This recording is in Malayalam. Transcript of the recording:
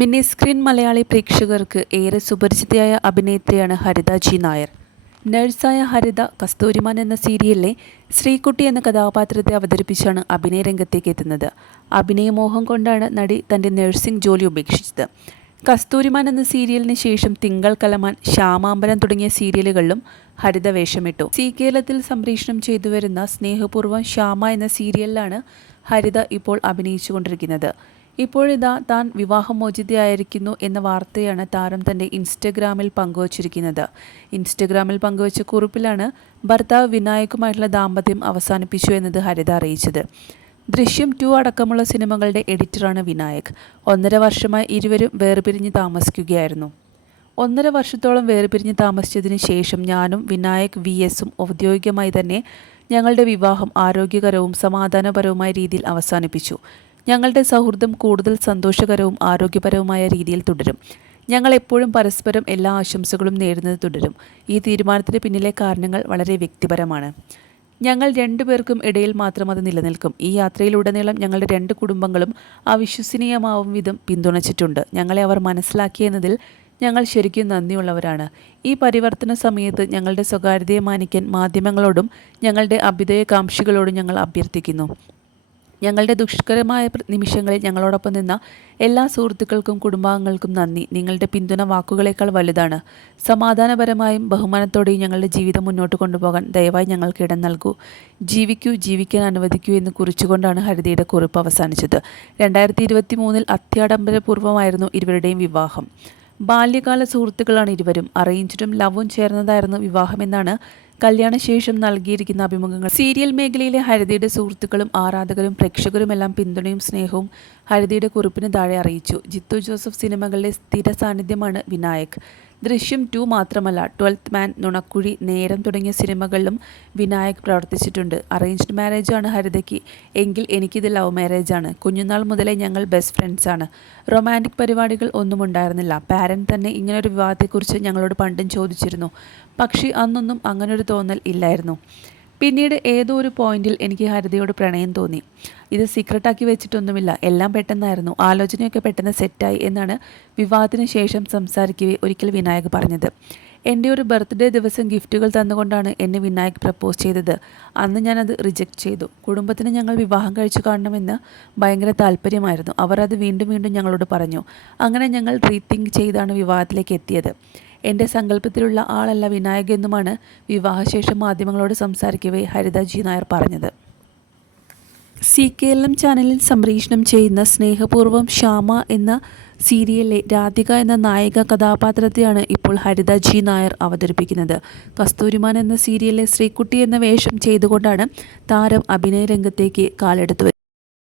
മിനി സ്ക്രീൻ മലയാളി പ്രേക്ഷകർക്ക് ഏറെ സുപരിചിതയായ അഭിനേത്രിയാണ് ഹരിത ജി നായർ. നഴ്സായ ഹരിത കസ്തൂരിമാൻ എന്ന സീരിയലിലെ ശ്രീകുട്ടി എന്ന കഥാപാത്രത്തെ അവതരിപ്പിച്ചാണ് അഭിനയ രംഗത്തേക്ക് എത്തുന്നത്. അഭിനയമോഹം കൊണ്ടാണ് നടി തന്റെ നഴ്സിംഗ് ജോലി ഉപേക്ഷിച്ചത്. കസ്തൂരിമാൻ എന്ന സീരിയലിന് ശേഷം തിങ്കൾ കലമാൻ ശ്യാമാമ്പലം തുടങ്ങിയ സീരിയലുകളിലും ഹരിത വേഷമിട്ടു. സി കേരളത്തിൽ സംപ്രേഷണം ചെയ്തു വരുന്ന സ്നേഹപൂർവം ശ്യാമ എന്ന സീരിയലിലാണ് ഹരിത ഇപ്പോൾ അഭിനയിച്ചുകൊണ്ടിരിക്കുന്നത്. ഇപ്പോഴിതാ താൻ വിവാഹമോചിതയായിരിക്കുന്നു എന്ന വാർത്തയാണ് താരം തന്റെ ഇൻസ്റ്റഗ്രാമിൽ പങ്കുവച്ചിരിക്കുന്നത്. ഇൻസ്റ്റഗ്രാമിൽ പങ്കുവച്ച കുറിപ്പിലാണ് ഭർത്താവ് വിനായകുമായിട്ടുള്ള ദാമ്പത്യം അവസാനിപ്പിച്ചു എന്നത് ഹരിത അറിയിച്ചത്. ദൃശ്യം ടു അടക്കമുള്ള സിനിമകളുടെ എഡിറ്ററാണ് വിനായക്. ഒന്നര വർഷമായി ഇരുവരും വേർപിരിഞ്ഞ് താമസിക്കുകയായിരുന്നു. ഒന്നര വർഷത്തോളം വേർപിരിഞ്ഞ് താമസിച്ചതിന് ശേഷം ഞാനും വിനായക് വി എസും ഔദ്യോഗികമായി തന്നെ ഞങ്ങളുടെ വിവാഹം ആരോഗ്യകരവും സമാധാനപരവുമായ രീതിയിൽ അവസാനിപ്പിച്ചു. ഞങ്ങളുടെ സൗഹൃദം കൂടുതൽ സന്തോഷകരവും ആരോഗ്യപരവുമായ രീതിയിൽ തുടരും. ഞങ്ങൾ എപ്പോഴും പരസ്പരം എല്ലാ ആശംസകളും നേടുന്നത് തുടരും. ഈ തീരുമാനത്തിന് പിന്നിലെ കാരണങ്ങൾ വളരെ വ്യക്തിപരമാണ്. ഞങ്ങൾ രണ്ടുപേർക്കും ഇടയിൽ മാത്രം അത് നിലനിൽക്കും. ഈ യാത്രയിലുടനീളം ഞങ്ങളുടെ രണ്ട് കുടുംബങ്ങളും അവിശ്വസനീയമാവും വിധം പിന്തുണച്ചിട്ടുണ്ട്. ഞങ്ങളെ അവർ മനസ്സിലാക്കിയെന്നതിൽ ഞങ്ങൾ ശരിക്കും നന്ദിയുള്ളവരാണ്. ഈ പരിവർത്തന സമയത്ത് ഞങ്ങളുടെ സ്വകാര്യതയെ മാനിക്കാൻ മാധ്യമങ്ങളോടും ഞങ്ങളുടെ അഭ്യുദയകാംക്ഷികളോടും ഞങ്ങൾ അഭ്യർത്ഥിക്കുന്നു. ഞങ്ങളുടെ ദുഷ്കരമായ നിമിഷങ്ങളിൽ ഞങ്ങളോടൊപ്പം നിന്ന എല്ലാ സുഹൃത്തുക്കൾക്കും കുടുംബാംഗങ്ങൾക്കും നന്ദി. നിങ്ങളുടെ പിന്തുണ വാക്കുകളേക്കാൾ വലുതാണ്. സമാധാനപരമായും ബഹുമാനത്തോടെയും ഞങ്ങളുടെ ജീവിതം മുന്നോട്ട് കൊണ്ടുപോകാൻ ദയവായി ഞങ്ങൾക്ക് ഇടം നൽകൂ. ജീവിക്കൂ ജീവിക്കാൻ അനുവദിക്കൂ എന്ന് കുറിച്ചുകൊണ്ടാണ് ഹരിതയുടെ കുറിപ്പ് അവസാനിച്ചത്. രണ്ടായിരത്തി ഇരുപത്തി മൂന്നിൽ അത്യാഡംബരപൂർവമായിരുന്നു ഇരുവരുടെയും വിവാഹം. ബാല്യകാല സുഹൃത്തുക്കളാണ് ഇരുവരും. അറേഞ്ച്ഡും ലവും ചേർന്നതായിരുന്നു വിവാഹമെന്നാണ് കല്യാണശേഷം നൽകിയിരിക്കുന്ന അഭിമുഖങ്ങൾ. സീരിയൽ മേഖലയിലെ ഹരിതയുടെ സുഹൃത്തുക്കളും ആരാധകരും പ്രേക്ഷകരുമെല്ലാം പിന്തുണയും സ്നേഹവും ഹരിതയുടെ കുറിപ്പിന് താഴെ അറിയിച്ചു. ജിത്തു ജോസഫ് സിനിമകളിലെ സ്ഥിര സാന്നിധ്യമാണ് വിനായക്. ദൃശ്യം ടു മാത്രമല്ല ട്വൽത്ത് മാൻ നുണക്കുഴി നേരം തുടങ്ങിയ സിനിമകളിലും വിനായക് പ്രവർത്തിച്ചിട്ടുണ്ട്. അറേഞ്ച്ഡ് മാരേജാണ് ഹരിതയ്ക്ക് എങ്കിൽ എനിക്കിത് ലവ് മാരേജാണ് കുഞ്ഞുനാൾ മുതലേ ഞങ്ങൾ ബെസ്റ്റ് ഫ്രണ്ട്സാണ് റൊമാന്റിക് പരിപാടികൾ ഒന്നും ഉണ്ടായിരുന്നില്ല. പാരൻ തന്നെ ഇങ്ങനൊരു വിവാഹത്തെക്കുറിച്ച് ഞങ്ങളോട് പണ്ടും ചോദിച്ചിരുന്നു. പക്ഷേ അന്നൊന്നും അങ്ങനൊരു തോന്നൽ ഇല്ലായിരുന്നു. പിന്നീട് ഏതോ ഒരു പോയിന്റിൽ എനിക്ക് ഹരിതയോട് പ്രണയം തോന്നി. ഇത് സീക്രട്ടാക്കി വെച്ചിട്ടൊന്നുമില്ല. എല്ലാം പെട്ടെന്നായിരുന്നു. ആലോചനയൊക്കെ പെട്ടെന്ന് സെറ്റായി എന്നാണ് വിവാഹത്തിന് ശേഷം സംസാരിക്കവേ ഒരിക്കൽ വിനായക് പറഞ്ഞത്. എന്റെ ഒരു ബർത്ത്ഡേ ദിവസം ഗിഫ്റ്റുകൾ തന്നുകൊണ്ടാണ് എന്നെ വിനായക് പ്രപ്പോസ് ചെയ്തത്. അന്ന് ഞാനത് റിജക്റ്റ് ചെയ്തു. കുടുംബത്തിന് ഞങ്ങൾ വിവാഹം കഴിച്ചു കാണണമെന്ന് ഭയങ്കര താല്പര്യമായിരുന്നു. അവർ അത് വീണ്ടും വീണ്ടും ഞങ്ങളോട് പറഞ്ഞു. അങ്ങനെ ഞങ്ങൾ റീതിങ്ക് ചെയ്താണ് വിവാഹത്തിലേക്ക് എത്തിയത്. എന്റെ സങ്കല്പത്തിലുള്ള ആളല്ല വിനായക് എന്നുമാണ് വിവാഹശേഷം മാധ്യമങ്ങളോട് സംസാരിക്കവേ ഹരിത ജി നായർ പറഞ്ഞത്. സി കെ എൽ എം ചാനലിൽ സംപ്രേഷണം ചെയ്യുന്ന സ്നേഹപൂർവം ശ്യാമ എന്ന സീരിയലിലെ രാധിക എന്ന നായിക കഥാപാത്രത്തെയാണ് ഇപ്പോൾ ഹരിത ജി നായർ അവതരിപ്പിക്കുന്നത്. കസ്തൂരിമാൻ എന്ന സീരിയലിലെ ശ്രീകുട്ടി എന്ന വേഷം ചെയ്തുകൊണ്ടാണ് താരം അഭിനയ രംഗത്തേക്ക് കാലെടുത്തു